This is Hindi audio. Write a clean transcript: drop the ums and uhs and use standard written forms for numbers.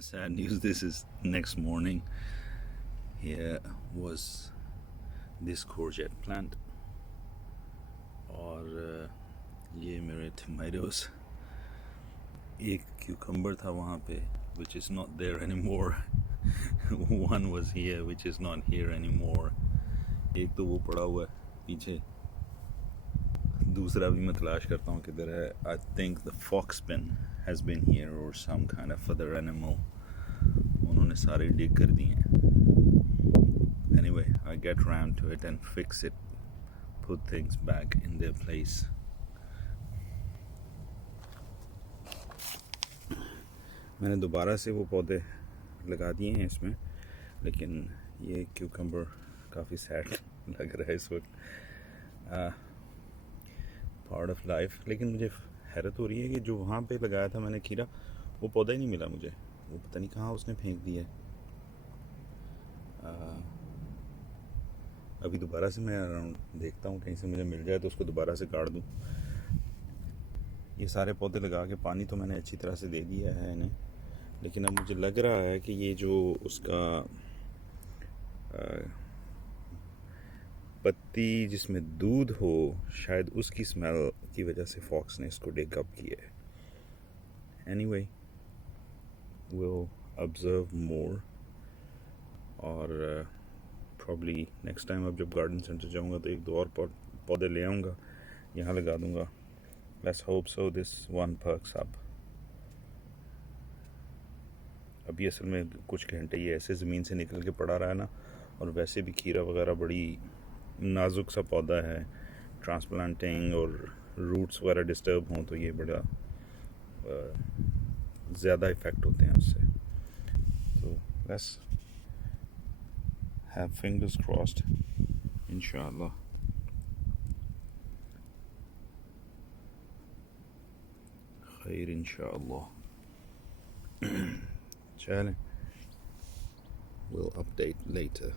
sad news. This is next morning. Here was this courgette plant और ये मेरे tomatoes. एक cucumber था वहाँ पे which is not there anymore. One was here which is not here anymore. एक तो वो पड़ा हुआ है पीछे, दूसरा भी मैं तलाश करता हूँ किधर है. I think the foxpin has been here or some kind of other animal. उन्होंने सारे dig कर दिए हैं. Anyway, I get around to it and fix it, put things back in their place. मैंने दोबारा से वो पौधे लगा दिए हैं इसमें, लेकिन ये क्यूकम्बर काफ़ी सैड लग रहा है इस वक्त. Part of life. लेकिन मुझे हैरत हो रही है कि जो वहाँ पे लगाया था मैंने खीरा, वो पौधा ही नहीं मिला मुझे. वो पता नहीं कहाँ उसने फेंक दिया है. अभी दोबारा से मैं अराउंड देखता हूँ, कहीं से मुझे मिल जाए तो उसको दोबारा से काट दूँ. ये सारे पौधे लगा के पानी तो मैंने अच्छी तरह से दे दिया है इन्हें, लेकिन अब मुझे लग रहा है कि ये जो उसका पत्ती जिसमें दूध हो, शायद उसकी स्मेल की वजह से फॉक्स ने इसको डिग अप किया है. Anyway, we'll observe more. और प्रॉब्ली नेक्स्ट टाइम अब जब गार्डन सेंटर जाऊंगा तो एक दो और पौधे ले आऊँगा, यहाँ लगा दूँगा. Let's hope so this one perks up. अभी असल में कुछ घंटे ये ऐसे ज़मीन से निकल के पड़ा रहा है ना, और वैसे भी खीरा वगैरह बड़ी नाजुक सा पौधा है. ट्रांसप्लांटिंग और रूट्स वगैरह डिस्टर्ब हों तो ये बड़ा ज़्यादा इफ़ेक्ट होते हैं उससे. तो लेट्स हैव फिंगर्स क्रॉस्ड, इंशाअल्लाह. खैर इंशाअल्लाह. चलें, we'll update later.